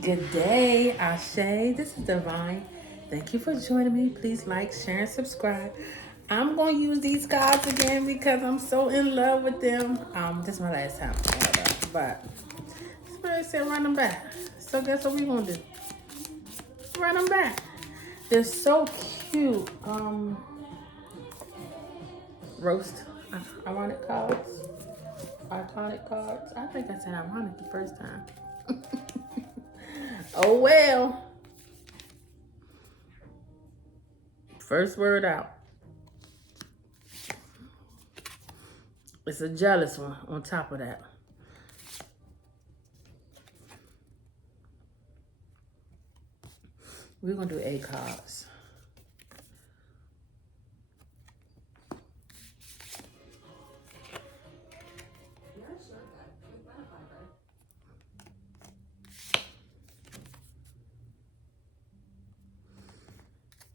Good day, Ashe. This is Divine. Thank you for joining me. Please like, share, and subscribe. I'm gonna use these cards again because I'm so in love with them. This is my last time, but Spirit said run them back. So guess what we gonna do? Run them back. They're so cute. Roast ironic cards. Iconic cards. I think I said ironic the first time. Oh well. First word out. It's a jealous one on top of that. We're going to do 8 cards.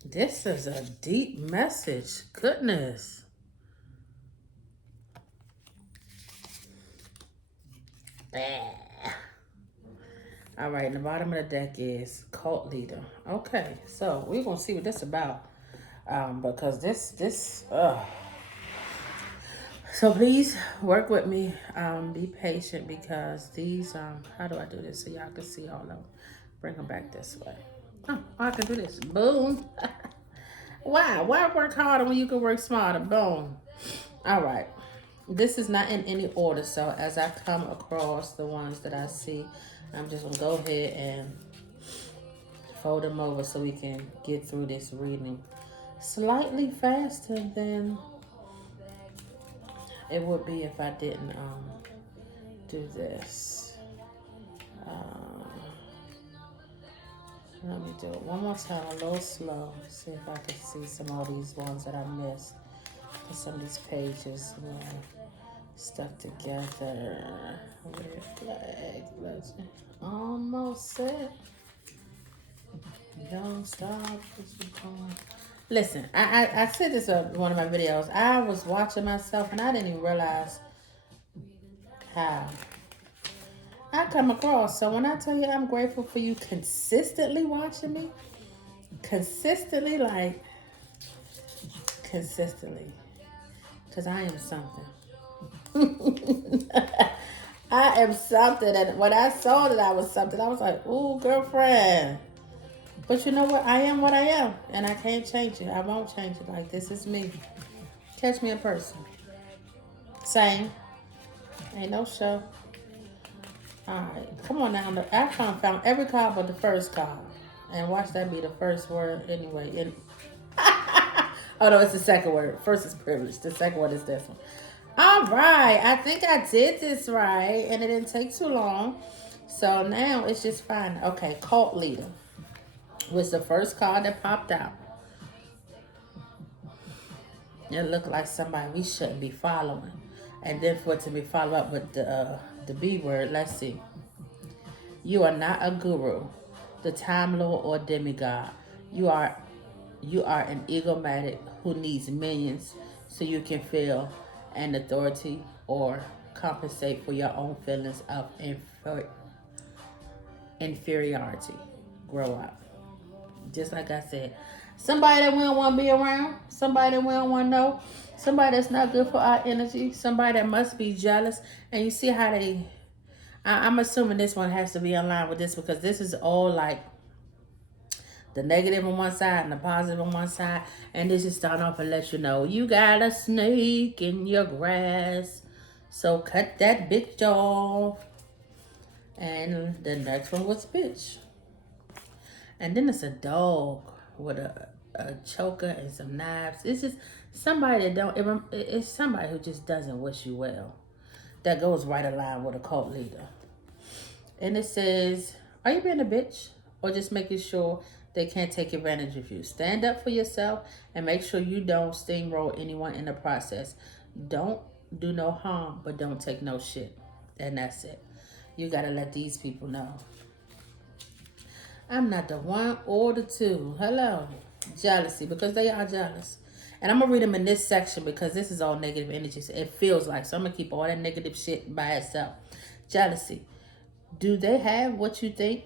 This is a deep message. Goodness. All right, and the bottom of the deck is cult leader. Okay, so we're going to see what this is about. Because this. So please work with me. Be patient because these, how do I do this so y'all can see all of them? Bring them back this way. Oh, I can do this. Boom. Why? Why work harder when you can work smarter? Boom. All right. This is not in any order, so as I come across the ones that I see, I'm just gonna go ahead and fold them over so we can get through this reading slightly faster than it would be if I didn't do this. Let me do it one more time, a little slow. See if I can see some of these ones that I missed. Because some of these pages were stuck together. Red flag, legend. Almost set. Don't stop. Listen, I said this in one of my videos. I was watching myself and I didn't even realize how I come across. So when I tell you I'm grateful for you consistently watching me, consistently, because I am something. I am something. And when I saw that I was something, I was like, ooh, girlfriend. But you know what? I am what I am. And I can't change it. I won't change it. Like, this is me. Catch me in person. Same. Ain't no show. Alright. Come on now. I found every card but the first card. And watch that be the first word anyway. Oh, no, it's the second word. First is privilege. The second one is this one. All right. I think I did this right. And it didn't take too long. So now it's just fine. Okay. Cult leader was the first card that popped out. It looked like somebody we shouldn't be following. And then for it to be followed up with the B word, let's see. You are not a guru, the time lord or demigod. You are an egomatic who needs minions so you can feel an authority or compensate for your own feelings of inferiority. Grow up. Just like I said, somebody that we don't want to be around, somebody that we don't want to know, somebody that's not good for our energy, somebody that must be jealous. And you see how I'm assuming this one has to be in line with this because this is all like the negative on one side and the positive on one side. And this is starting off and let you know you got a snake in your grass. So cut that bitch off. And the next one was bitch. And then it's a dog with a choker and some knives. It's just somebody that don't. It's somebody who just doesn't wish you well. That goes right along with a cult leader. And it says, "Are you being a bitch, or just making sure they can't take advantage of you? Stand up for yourself and make sure you don't steamroll anyone in the process. Don't do no harm, but don't take no shit. And that's it. You gotta let these people know." I'm not the one or the two. Hello. Jealousy, because they are jealous. And I'm going to read them in this section because this is all negative energies. It feels like. So I'm going to keep all that negative shit by itself. Jealousy. Do they have what you think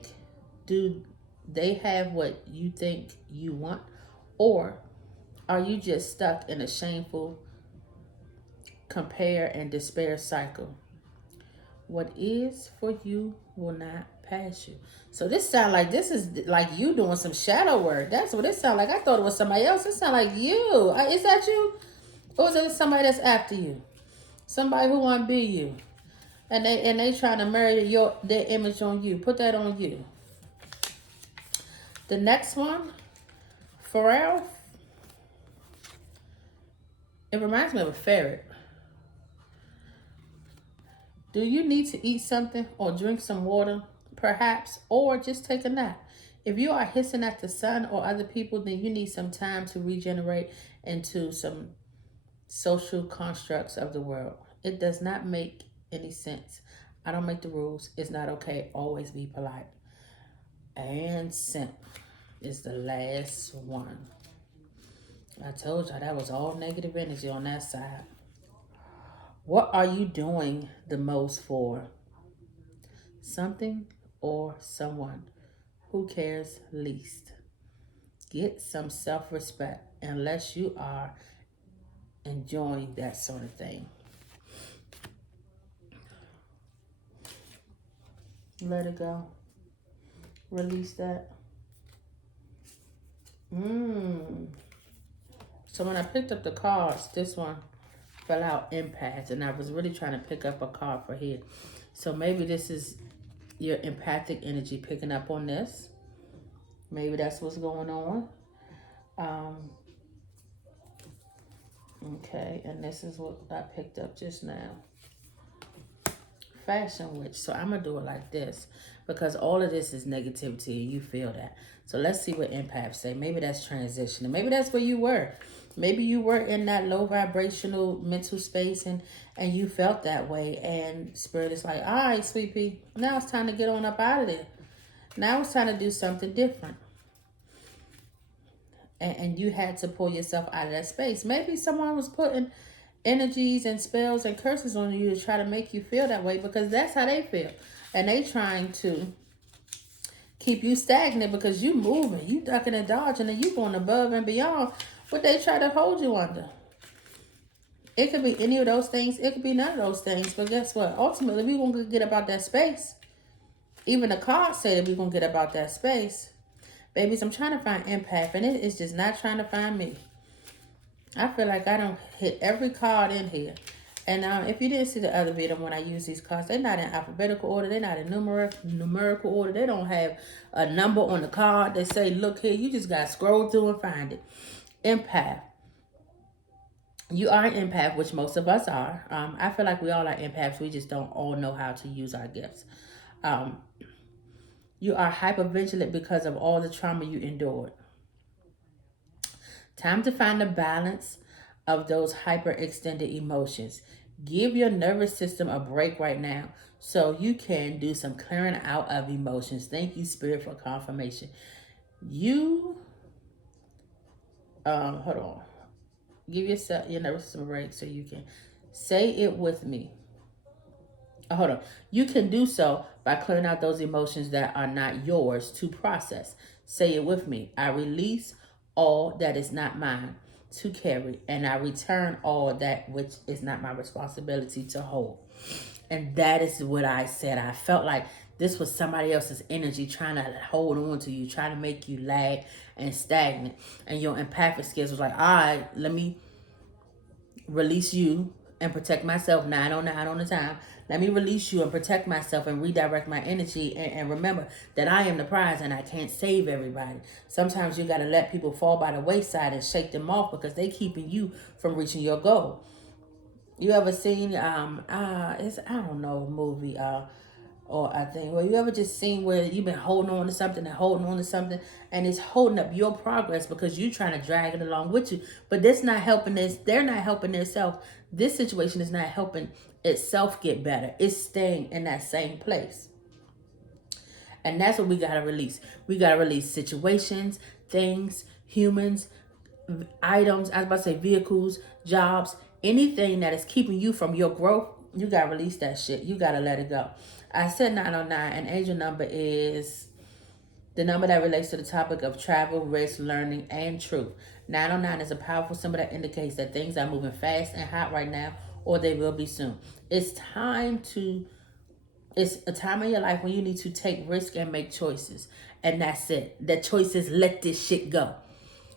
Do they have what you think you want? Or are you just stuck in a shameful compare and despair cycle? What is for you will not pass you. So this is like you doing some shadow work. That's what it sound like. I thought it was somebody else. It sound like you. Is that you? Or is it somebody that's after you? Somebody who want to be you. And they trying to marry their image on you. Put that on you. The next one, Pharrell. It reminds me of a ferret. Do you need to eat something or drink some water, perhaps, or just take a nap? If you are hissing at the sun or other people, then you need some time to regenerate into some social constructs of the world. It does not make any sense. I don't make the rules. It's not okay. Always be polite. And simp is the last one. I told y'all that was all negative energy on that side. What are you doing the most for? Something or someone? Who cares least? Get some self-respect unless you are enjoying that sort of thing. Let it go. Release that. So when I picked up the cards, this one fell out empath, and I was really trying to pick up a card for here. So maybe this is your empathic energy picking up on this. Maybe that's what's going on. Okay, and this is what I picked up just now. Fashion witch. So I'm going to do it like this because all of this is negativity and you feel that. So let's see what empaths say. Maybe that's transitioning. Maybe that's where you were. Maybe you were in that low vibrational mental space and you felt that way. And Spirit is like, all right, sweet pea, now it's time to get on up out of there. Now it's time to do something different. And you had to pull yourself out of that space. Maybe someone was putting energies and spells and curses on you to try to make you feel that way because that's how they feel. And they trying to keep you stagnant because you moving, you ducking and dodging, and you going above and beyond what they try to hold you under. It could be any of those things. It could be none of those things. But guess what? Ultimately, we're going to get about that space. Even the cards say that we're going to get about that space. Babies, I'm trying to find empath, and it is just not trying to find me. I feel like I don't hit every card in here. And if you didn't see the other video when I use these cards, they're not in alphabetical order. They're not in numerical order. They don't have a number on the card. They say, look here, you just got to scroll through and find it. Empath. You are an empath, which most of us are. I feel like we all are empaths. We just don't all know how to use our gifts. You are hypervigilant because of all the trauma you endured. Time to find the balance of those hyperextended emotions. Give your nervous system a break right now so you can do some clearing out of emotions. Thank you, Spirit, for confirmation. You, hold on. Give yourself your nervous system a break so you can say it with me. Hold on. You can do so by clearing out those emotions that are not yours to process. Say it with me. I release all that is not mine to carry, and I return all that which is not my responsibility to hold. And that is what I said. I felt like this was somebody else's energy trying to hold on to you, trying to make you lag and stagnant. And your empathic skills was like, all right, let me release you and protect myself 909 on the time. Let me release you and protect myself and redirect my energy and remember that I am the prize and I can't save everybody. Sometimes you got to let people fall by the wayside and shake them off because they keeping you from reaching your goal. You ever seen, it's, I don't know, a movie, or I think, well, you ever just seen where you've been holding on to something and it's holding up your progress because you're trying to drag it along with you, but that's not helping this. They're not helping themselves. This situation is not helping itself get better. It's staying in that same place. And that's what we got to release. We got to release situations, things, humans, items, I was about to say vehicles, jobs, anything that is keeping you from your growth. You got to release that shit. You got to let it go. I said 909, and angel number is The number that relates to the topic of travel, risk, learning, and truth. 909 is a powerful symbol that indicates that things are moving fast and hot right now, or they will be soon. It's a time in your life when you need to take risk and make choices. And that's it. The choice is let this shit go.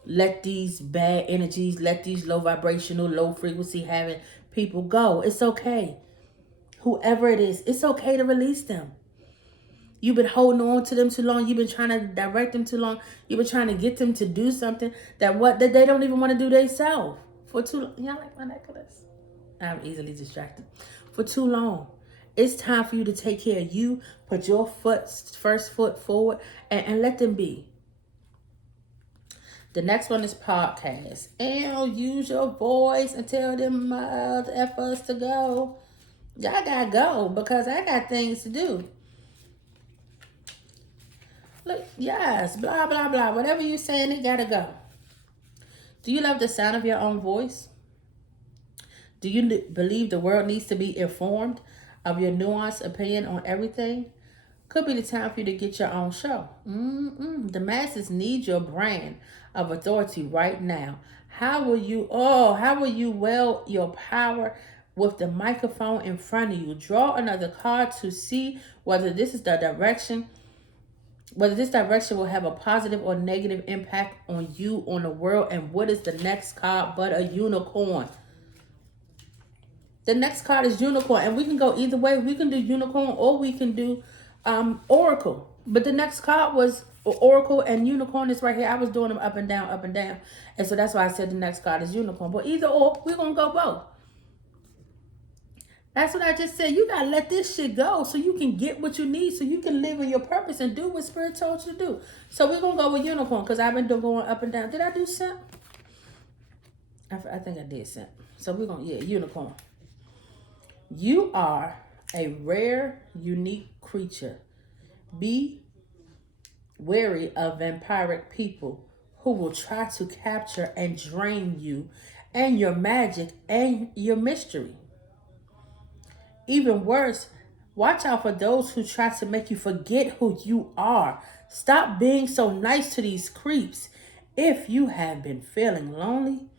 Let these bad energies, let these low vibrational, low frequency having people go. It's okay. Whoever it is, it's okay to release them. You've been holding on to them too long. You've been trying to direct them too long. You've been trying to get them to do something that they don't even want to do themselves for too long. Y'all like my necklace? I'm easily distracted. For too long. It's time for you to take care of you. Put your first foot forward and let them be. The next one is podcast. And use your voice and tell them the efforts to go. Y'all gotta go because I got things to do. Look, yes, blah, blah, blah. Whatever you're saying, it gotta go. Do you love the sound of your own voice? Do you believe the world needs to be informed of your nuanced opinion on everything? Could be the time for you to get your own show. The masses need your brand of authority right now. How will you wield your power with the microphone in front of you? Draw another card to see whether this direction will have a positive or negative impact on you, on the world. And what is the next card but a unicorn? The next card is unicorn, and we can go either way. We can do unicorn or we can do oracle. But the next card was oracle, and unicorn is right here. I was doing them up and down, and so that's why I said the next card is unicorn. But either or, we're gonna go both. That's what I just said. You gotta let this shit go so you can get what you need, so you can live in your purpose and do what Spirit told you to do. So we're gonna go with unicorn because I've been going up and down. Did I do simp? I think I did simp. So we're gonna unicorn. You are a rare, unique creature. Be wary of vampiric people who will try to capture and drain you and your magic and your mystery. Even worse, watch out for those who try to make you forget who you are. Stop being so nice to these creeps. If you have been feeling lonely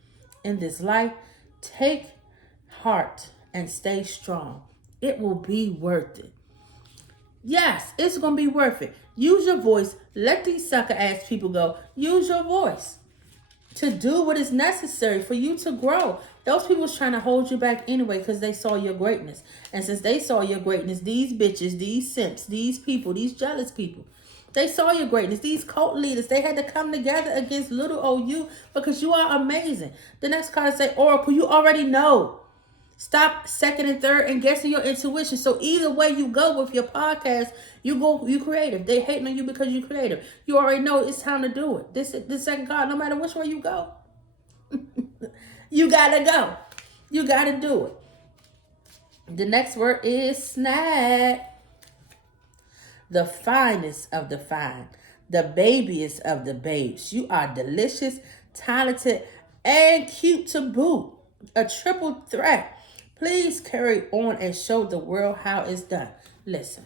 in this life, take heart and stay strong. It will be worth it. Yes, it's going to be worth it. Use your voice. Let these sucker ass people go. Use your voice to do what is necessary for you to grow. Those people's trying to hold you back anyway because they saw your greatness. And since they saw your greatness, these bitches, these simps, these people, these jealous people, they saw your greatness. These cult leaders, they had to come together against little old you because you are amazing. The next card say oracle. You already know. Stop second and third and guessing your intuition. So either way you go with your podcast, you creative. They hating on you because you creative. You already know it's time to do it. This second card, no matter which way you go, you gotta go. You gotta do it. The next word is snack. The finest of the fine. The babiest of the babes. You are delicious, talented, and cute to boot. A triple threat. Please carry on and show the world how it's done. Listen.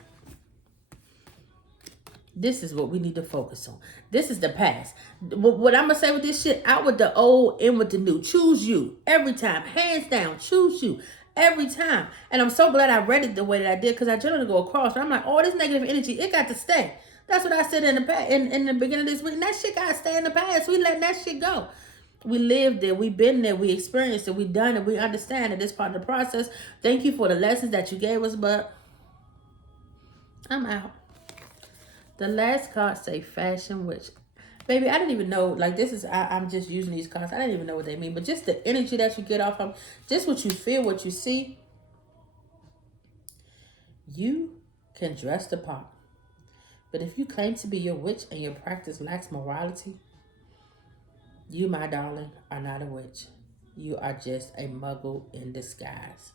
This is what we need to focus on. This is the past. What I'm going to say with this shit, out with the old, in with the new. Choose you every time. Hands down. Choose you every time. And I'm so glad I read it the way that I did because I generally go across. But I'm like, oh, this negative energy, it got to stay. That's what I said in the past, in the beginning of this week. And that shit got to stay in the past. We letting that shit go. We lived there. We've been there. We experienced it. We've done it. We understand it. It's part of the process. Thank you for the lessons that you gave us, but I'm out. The last card say fashion, which, baby, I didn't even know. Like, this is, I'm just using these cards. I didn't even know what they mean, but just the energy that you get off of, just what you feel, what you see. You can dress the part. But if you claim to be your witch and your practice lacks morality, you, my darling, are not a witch. You are just a muggle in disguise.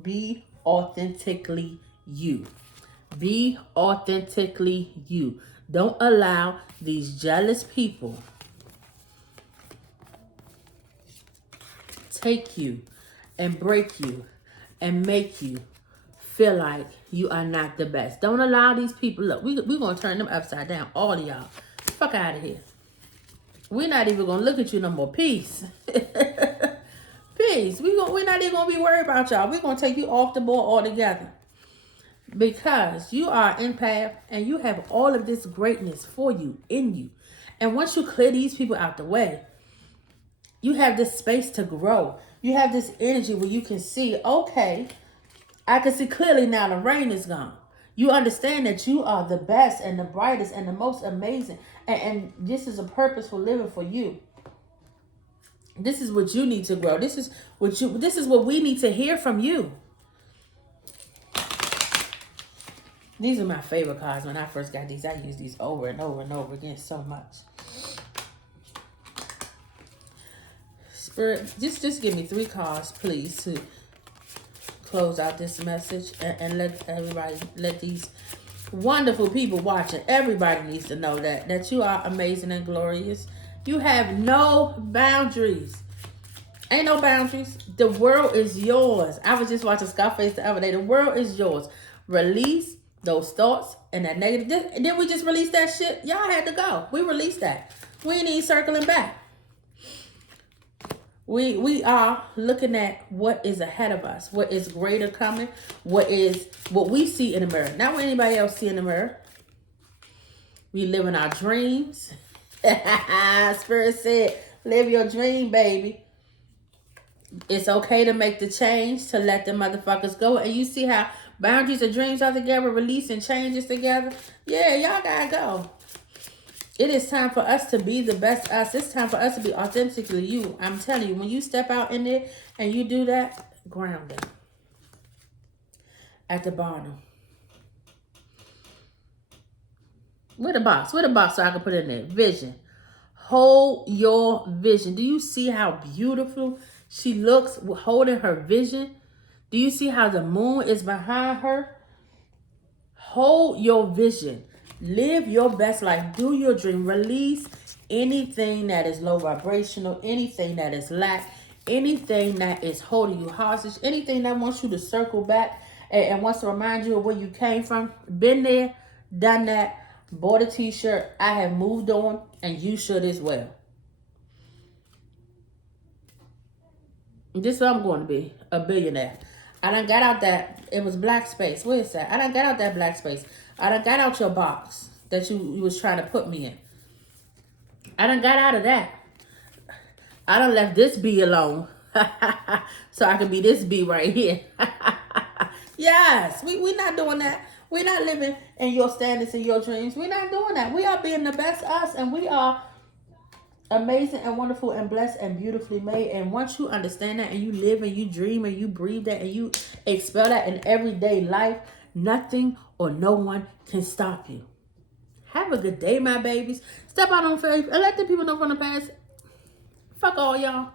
Be authentically you. Be authentically you. Don't allow these jealous people take you and break you and make you feel like You are not the best. Don't allow these people. Look, we're going to turn them upside down. All of y'all. Fuck out of here. We're not even going to look at you no more. Peace. Peace. We're not even going to be worried about y'all. We're going to take you off the board altogether. Because you are empath and you have all of this greatness for you, in you. And once you clear these people out the way, you have this space to grow. You have this energy where you can see, okay, I can see clearly now the rain is gone. You understand that you are the best and the brightest and the most amazing. And this is a purposeful living for you. This is what you need to grow. This is what we need to hear from you. These are my favorite cards. When I first got these, I used these over and over and over again so much. Spirit, just give me 3 cards, please, to close out this message and let these wonderful people watching, everybody needs to know that you are amazing and glorious. You have no boundaries. Ain't no boundaries. The world is yours. I was just watching Scarface the other day. The world is yours. Release those thoughts and that negative. Didn't we just release that shit? Y'all had to go. We released that. We ain't even circling back. We are looking at what is ahead of us, what is greater coming, what we see in the mirror, not what anybody else see in the mirror. We live in our dreams. Spirit said, live your dream, baby. It's okay to make the change, to let the motherfuckers go. And you see how boundaries and dreams are together, release and changes together. Yeah, y'all gotta go. It is time for us to be the best us. It's time for us to be authentically you. I'm telling you, when you step out in there and you do that, grounding. At the bottom. Where the box? Where the box so I can put it in there? Vision. Hold your vision. Do you see how beautiful she looks holding her vision? Do you see how the moon is behind her? Hold your vision. Live your best life. Do your dream. Release anything that is low vibrational, anything that is lack, anything that is holding you hostage, anything that wants you to circle back and wants to remind you of where you came from. Been there, done that, bought a t-shirt. I have moved on, and you should as well. This is what I'm going to be, a billionaire. I done got out that, it was black space. Where is that? I done got out that black space. I done got out your box that you was trying to put me in. I done got out of that. I done left this bee alone. So I can be this bee right here. Yes, we not doing that. We're not living in your standards and your dreams. We're not doing that. We are being the best us, and we are amazing and wonderful and blessed and beautifully made. And once you understand that and you live and you dream and you breathe that and you expel that in everyday life, nothing or no one can stop you. Have a good day, my babies. Step out on faith and let the people know from the past. Fuck all y'all.